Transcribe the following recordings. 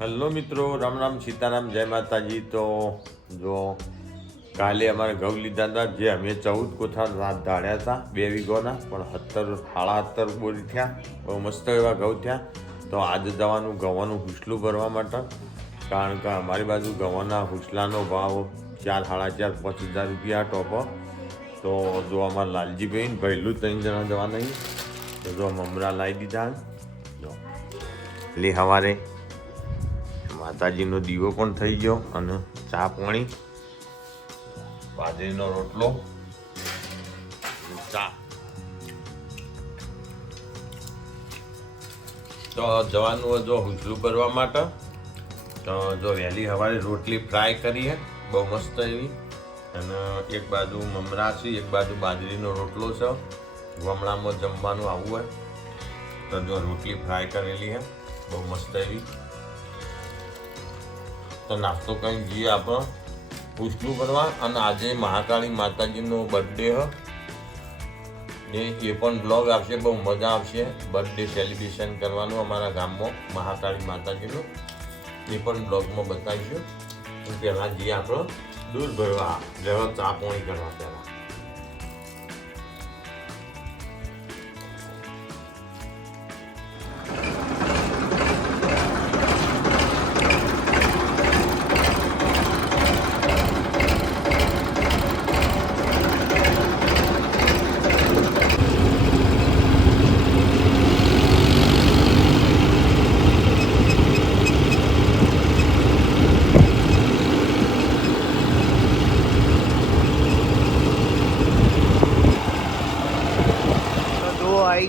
Hello મિત્રો, રામ રામ, સીતારામ, જય માતાજી. તો જો કાલે અમારે ઘઉં લીધા હતા, જે અમે ચૌદ કોઠા રાત ધાડ્યા હતા, બે વીઘોના, પણ સત્તર, સાડા સત્તર બોરી થયા, બહુ મસ્ત એવા ઘઉં થયા. તો આજે જવાનું ઘઉંનું હુસલું ભરવા માટે, કારણ કે અમારી બાજુ ઘઉંના હુસલાનો ભાવ ચાર, સાડા ચાર, પાંચ હજાર રૂપિયા ટોપો. તો જો અમારા લાલજીભાઈ પહેલું ત્રણ જણા જવા નહીં તો જો મમરા લાવી દીધા લે સવારે માતાજીનો દીવો પણ થઈ ગયો અને ચા પાણી, બાજરીનો રોટલો ચા. તો જવાનું જો હુસલું કરવા માટે, તો જો વહેલી સવારે રોટલી ફ્રાય કરી હે બહુ મસ્ત એવી. અને એક બાજુ મમરા છે એક બાજુ બાજરીનો રોટલો છે. ગમણામાં જમવાનું આવવું હોય. તો જો રોટલી ફ્રાય કરેલી હે, બહુ મસ્ત એવી. તો નાસ્તો કંઈ જઈએ આપણે પૂછલું કરવા અને આજે મહાકાળી માતાજીનો બર્થડે હ. ને એ પણ બ્લોગ આવશે, બહુ મજા આવશે. બર્થડે સેલિબ્રેશન કરવાનું અમારા ગામમાં મહાકાળી માતાજીનું. એ પણ બ્લોગમાં બતાવીશું. પહેલાં જઈએ આપણે દૂર ભરવા જવા ચા પાણી કરવા પહેલાં.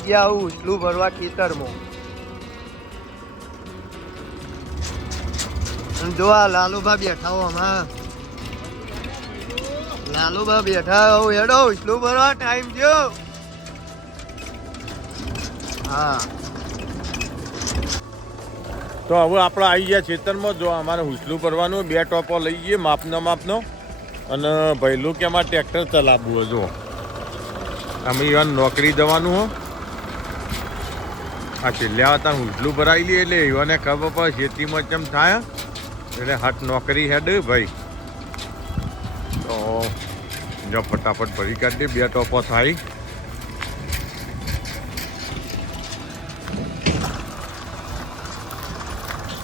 ગયા આવું ઉછલું ભરવા ખેતરમાં. જો આ લાલુભા બેઠા હો આમાં. લાલુભા બેઠા હો, હેડો ઉછલું ભરવા ટાઈમ થયો. હા. તો હવે આપણે આવી ગયા ખેતરમાં. જો અમારે હુસલું ભરવાનું, બે ટોપો લઈ જઈએ માપનો માપનો. અને ભૈલું કે અમારે ટ્રેક્ટર ચલાવવું જો. અમે ઈવન નોકરી જવાનું હો. આ છેલ્લા હતા હુસલું ભરાઈ લઈએ એટલે ઈવને ખબર પડે ખેતીમાં કેમ થાય એટલે હાથ નોકરી હેડ ભાઈ. તો જો ફટાફટ ભરી કાઢી બે ટોપો થાય.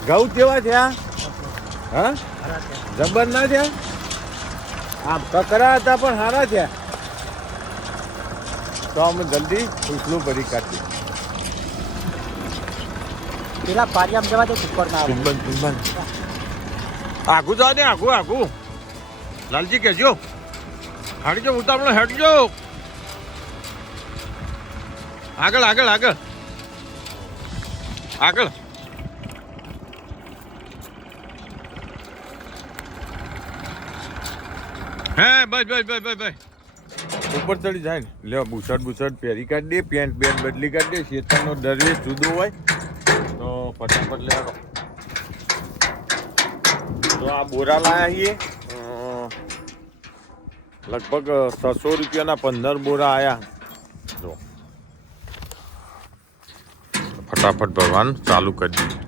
ઘઉં કેવા થયા? હા? જબર ના થયા? આમ કકરા હતા, પણ સારા થયા. તો અમે જલ્દી ઉછલું ભરી કાઢી પેલા પારિયામ જવા દે ઉપર ના ચુંબન ચુંબન. આગું જાવ દે આગું આગું. લાલજી કહેજો. હાડજો ઉતાવળો હેડજો આગળ આગળ આગળ. આગળ. હે બસ બસ બસ બસ બસ ઉપર ચડી જાય ને. લે બુશર્ટ બુશર્ટ પહેરી કાઢ દે પેન્ટ પેન્ટ બદલી કાઢ દે શેતાનો દરવેશ જુદો હોય. ફટાફટ આવો તો આ બોરા લાયા છીએ. લગભગ છસો રૂપિયાના પંદર બોરા આયા. જો. ફટાફટ ભરવાનું ચાલુ કરી દીધું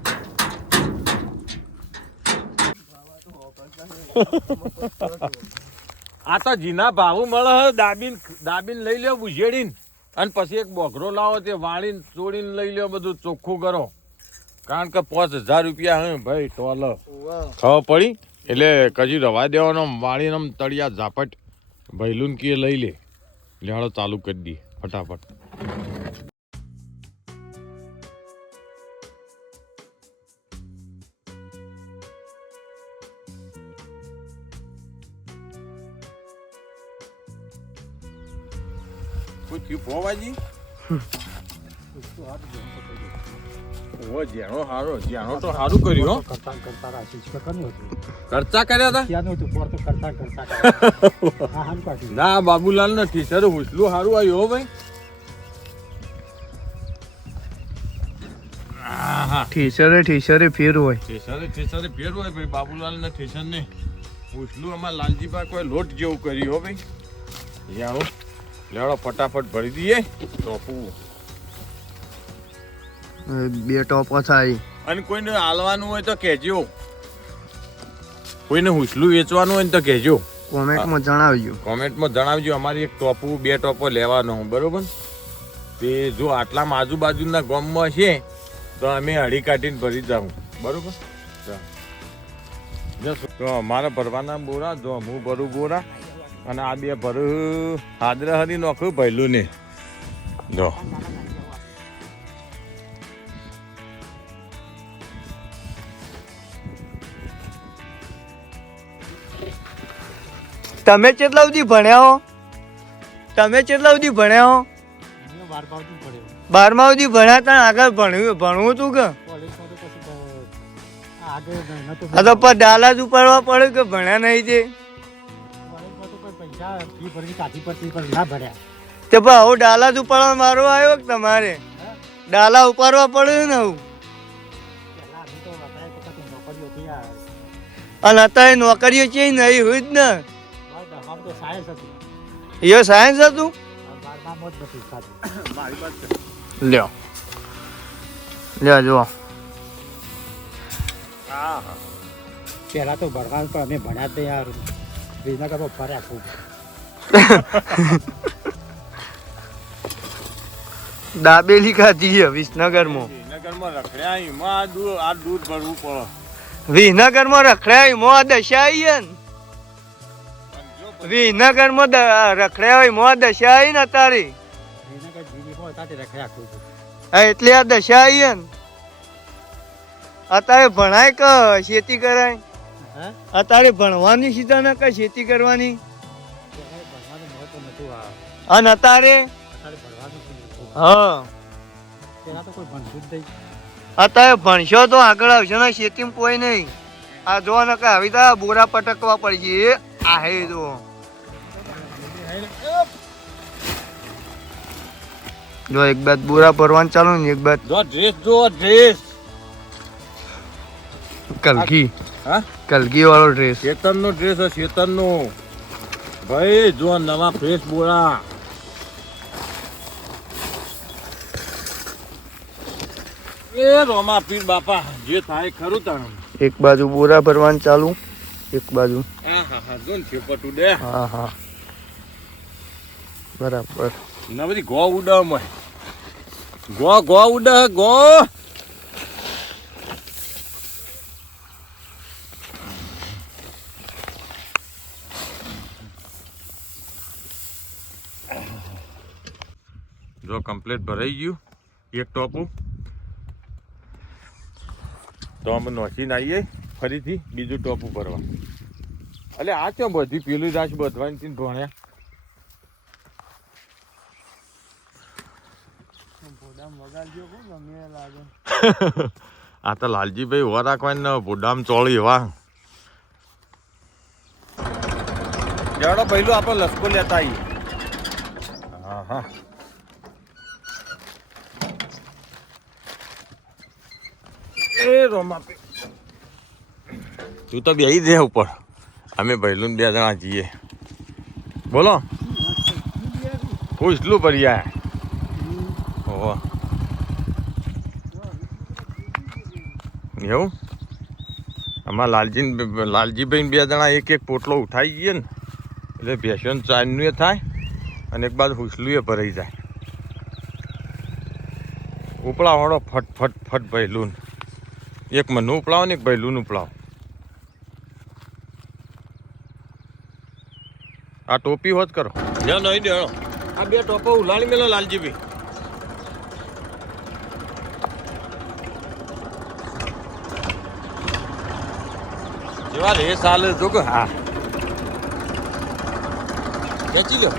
આ તો જીના ભાવ મળે દાબીન દાબીન લઈ લ્યો બુઝેડીન અને પછી એક બોઘરો લાવો તે વાળીને, ચોળીને લઈ લ્યો, બધું ચોખ્ખું કરો. કારણ કે પાંચ હજાર રૂપિયા હે ભાઈ ટોલ ખબર પડી? એટલે કજી રવા દેવાનો વાળીને આમ તળિયા ઝાપટ ભૈલુન કીએ લઈ લે. લેવાડો ચાલુ કરી દઈએ ફટાફટ. કોઈ થયું ફોવાજી ઓ જેણો હારો જેણો તો સારું કર્યું હો. કરતા કરતા છે હતું કર્યા હતા પોર તો કરતા કરતા. હા હાલ પાછું. ના બાબુલાલ નથી સર હુસલું સારું આવ્યું હો ભાઈ. આહા. ઠીસરે ઠીસરે ફેર હોય. ઠેસરે ઠેસરે ફેર હોય ભાઈ બાબુલાલ ને ઠેસર ને હુસલું અમાર લાલજીભા કોઈ લોટ જેવું કર્યું હો ભાઈ. જાઓ લેડો ફટાફટ ભરી દઈએ. ટોપું બે ટોપો થાય અને કોઈને હાલવાનું હોય તો કહેજો. કોઈને હુસલું વેચવાનું હોય તો કહેજો. કોમેન્ટમાં જણાવજો. કોમેન્ટમાં જણાવજો અમારી એક ટોપુ બે ટોપો લેવાનો બરોબર? તે જો આટલામાં આજુબાજુના ગામમાં છે તો અમે હળી કાઢીને ભરી જાઉં. બરોબર. તો અમારા ભરવાના બોરા જો હું ભરું બોરા અને આ બે ભરું હાદરા હરી નોખું પહેલું ને. જો. તમે કેટલા સુધી ભણ્યા હો? તમે કેટલા સુધી ભણ્યા હો? બારમા સુધી ભણ્યા તા આગળ ભણ્યું ભણવું હતું કે? તો પછી આ તો પર ડાલા જ ઉપાડવા પડે કે ભણ્યા નહીં તે? તો પણ હવે ડાલા જ ઉપાડવા મારો આવ્યો કે તમારે? ડાલા ઉપાડવા પડ્યું ને આ અને અત્યારે નોકરીઓ છે નહીં હોય જ ને. તો સાયન્સ હતું. એ સાયન્સ લ્યો. લ્યો જુઓ. પહેલા તો ભણવાનું પણ અમે ભણ્યા તો યાર. વિજયનગરમાં ફર્યા ખૂબ. દાબેલી ખાધી છે વિસનગરમાં. નગરમાં રખડ્યા એમાં આ દૂર આ દૂધ ભરવું પડે. વિસનગરમાં રખડ્યા હોય મોં દશા આવી ને. વિસનગરમાં માં રખડ્યા હોય મોં દશા આવી ને અત્યારે વિજયનગર જીવીમાં હતા તે રખડ્યા ખૂબ હા, એટલે આ દશા આવી ને અત્યારે ભણાય ક ખેતી કરાય? અત્યારે ભણવાની સીધા ના કઈ ખેતી કરવાની? અને અત્યારે હા. અત્યારે ભણશો તો આગળ આવશો ને ખેતીમાં કોઈ નહીં. આ જો ને કઈ આવી તો બોરા પટકવા પડશે. આ હે જો. જો એક બાદ બોરા ભરવાનું ચાલુ ને એક બાદ જો ડ્રેસ જો ડ્રેસ કલકી હા? કલકી વાળો ડ્રેસ ચેતનનો ડ્રેસ છે ચેતનનો ભાઈ જો નવા ફ્રેશ બોળા એ રોમા પીર બાપા જે થાય ખરું તાણ. એક બાજુ બોરા ભરવાનું ચાલુ એક બાજુ. હા હા હા જો ને છેપટ ઉડે. હા હા. બરાબર. ના, બધી ગો ઉડા મય ગો ગો ઉડા ગો જો કમ્પ્લીટ ભરાઈ ગયું, એક ટોપું. તો અમે નોચીને આવીએ, ફરીથી બીજું ટોપું ભરવા. એટલે આ ક્યાં બધી પેલું રાશ બધવાની ભણ્યા? આ તો લાલજીભાઈ ઊભા રાખવાની ને ભુડામ ચોળી વા જડો પહેલું આપણે લસકો લેતા આવીએ હા હા એ રોમા તું તો બેહી દે ઉપર. અમે ભૈલું બે જણા જઈએ બોલો. પૂછલું ભર્યા ઓહો એવું? આમાં લાલજી લાલજીભાઈ બે જણા એક એક પોટલો ઉઠાઈ ગઈએ ને એટલે ભેસન ચાંદનું એ થાય અને એક બાજુ હુસલું એ ભરાઈ જાય. ઉપડા વાળો ફટ ફટ ફટ ભૈલું એક મનનું ઉપડાવો ને એક ભૈલું ઉપડાવો આ ટોપી હોત કરો. નહીં દે આ બે ટોપો ઉલાળી મેલો લાલજીભાઈ. જેવા રે સાલ જો કે. હા. ખેંચી લો.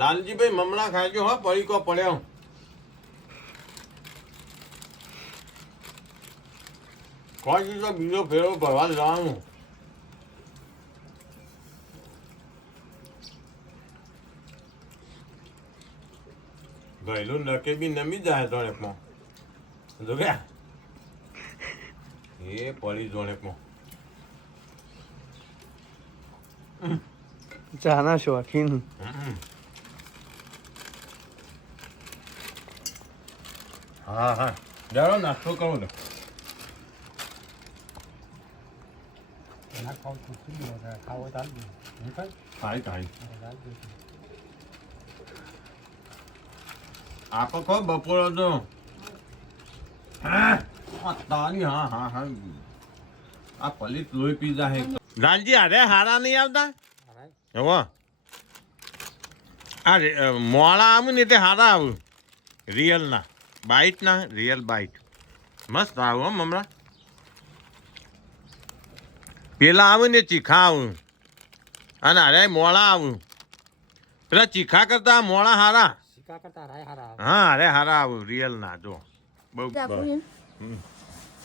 લાલજીભાઈ મમણા ખાજો હો પડીકો પડ્યો. કોઈ તો બીજો ફેરો ભરવા જવાનું ગયેલું નકે બી નમી જાય જોણેકમાં જો કે એ પડી જોણેકમાં ચાના શોખીન હમ. હા હા. જાણો, નાસ્તો કરો ને આપો કહો બપોર હતો હા હા હા આ પલિત લોહી પીઝા હે. લાલજી, અરે હારા નહીં આવતા? હારાય. આ મોળા આવું ને તે હારા આવું. રિયલ ના બાઈટ ના રિયલ બાઇટ મસ્ત આવું હમ હમણાં પેલા આવું ને ચીખા આવું. અને અરે મોળા આવું. પેલા ચીખા કરતા મોળા હારા. હા અરે હારા આવું રિયલ ના જો. બહુ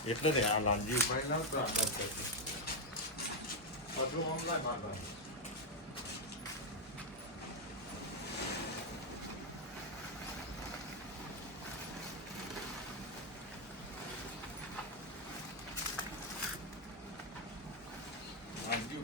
એટલે આ લાંજી ઉપાડી લાવ તો આ બસ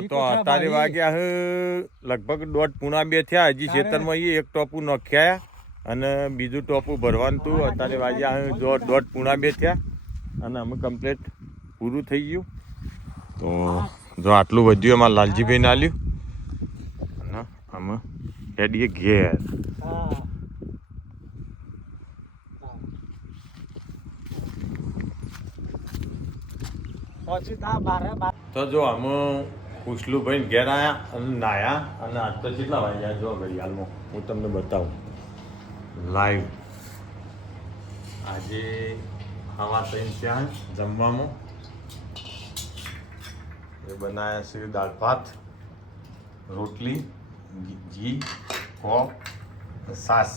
તો તો અત્યારે વાગ્યા હે. લગભગ દોઢ પૂણા બે થયા. હજી તારે- ખેતરમાં ઈ એક ટોપું નખ્યા અને બીજું ટોપું ભરવાનું હતું અત્યારે વાગ્યા હે. જો દોઢ પૂણા બે થયા. અને અમે કમ્પ્લીટ પૂરું થઈ ગયું. તો જો આટલું વધ્યું એમાં લાલજીભાઈ ને આલ્યું. અને અમે હેડીએ ઘેર. તો જો અમે ઉછલુભાઈ ઘેર આવ્યા અને નાયા અને આજ તો કેટલા વાગ્યા? જો ઘડિયાળમાં હું તમને બતાવું. લાઈવ આજે હવા ત્રણ ત્યાં જમવામાં. એ બનાવ્યા છે દાળ ભાત, રોટલી, ઘી કોપ સાસ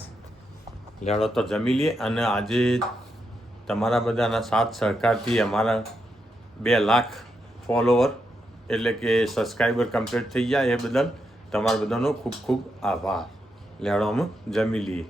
લેડો તો જમી લઈએ અને આજે તમારા બધાના સાથ સહકારથી અમારા બે લાખ ફોલોવર એટલે કે સબસ્ક્રાઈબર કમ્પ્લીટ થઈ ગયા એ બદલ તમારા બધાનો ખૂબ ખૂબ આભાર. લેડો જમી લઈએ.